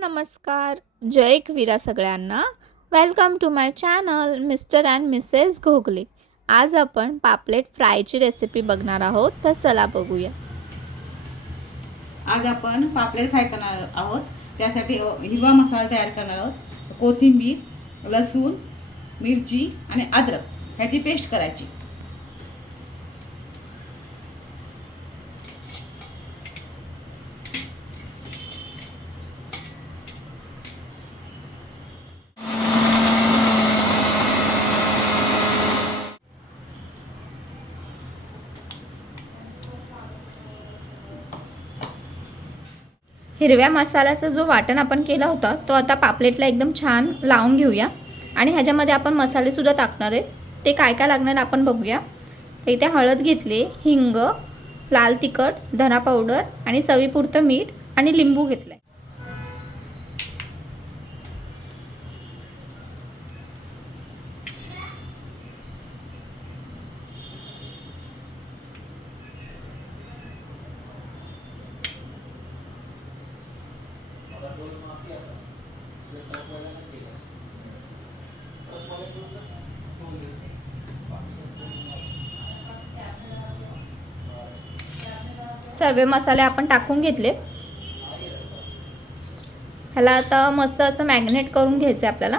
नमस्कार. जय एकवीरा सगळ्यांना. Welcome to my channel mister and missus Ghogle. आज आपण पापलेट फ्रायची रेसिपी बघणार आहोत तर चला बघूया. आज आपण पापलेट फ्राय करणार आहोत. त्यासाठी हिरवा मसाला तयार करणार आहोत. कोथिंबीर लसूण मिरची आणि अद्रक ह्याची पेस्ट करायची. हिरव्या मसाल्याचा जो वाटण आपण केला होता तो आता पापलेटला एकदम छान लावून घेऊया. आणि ह्याच्यामध्ये आपण मसालेसुद्धा टाकणार आहेत ते काय काय लागणार आपण बघूया. तर इथे हळद घेतली हिंग लाल तिखट धना पावडर आणि चवीपुरतं मीठ आणि लिंबू घेतलं सर्व मसाले आपण टाकून घेतलेत. ह्याला आता मस्त असं मॅग्नेट करून घ्यायचं आहे आपल्याला.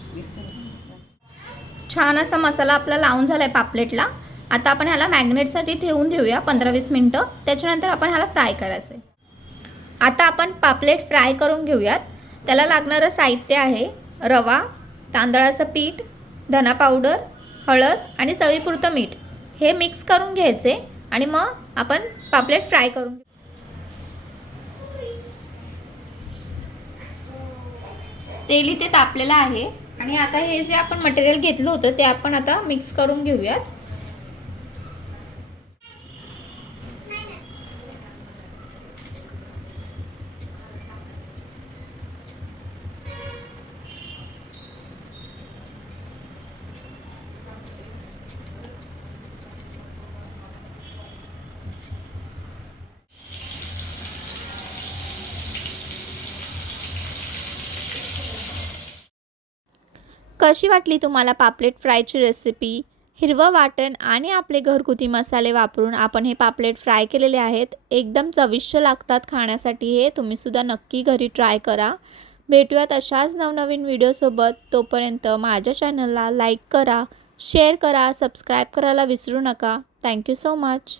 छान असा मसाला आपला लावून झाला आहे पापलेटला. आता आपण ह्याला मॅग्नेटसाठी ठेवून देऊया पंधरा वीस मिनटं. त्याच्यानंतर आपण ह्याला फ्राय करायचं आहे आता आपण पापलेट फ्राय करून घेऊयात. त्याला लागणारं साहित्य आहे रवा तांदळाचं पीठ धना पावडर हळद आणि चवीपुरतं मीठ. हे मिक्स करून घ्यायचे आणि मग आपण पापलेट फ्राय करून तेल इथे तापलेलं आहे. आणि आता हे जे आपण मटेरियल घेतलं होतं ते आपण आता मिक्स करून घेऊयात. कशी वाटली तुम्हाला पापलेट फ्रायची रेसिपी हिरवं वाटण आणि आपले घरगुती मसाले वापरून आपण हे पापलेट फ्राय केलेले आहेत. एकदम चविष्ट लागतात खाण्यासाठी हे. तुम्हीसुद्धा नक्की घरी ट्राय करा. भेटूयात अशाच नवनवीन व्हिडिओसोबत तोपर्यंत माझ्या चॅनलला लाईक करा शेअर करा सबस्क्राईब करायला विसरू नका. Thank you so much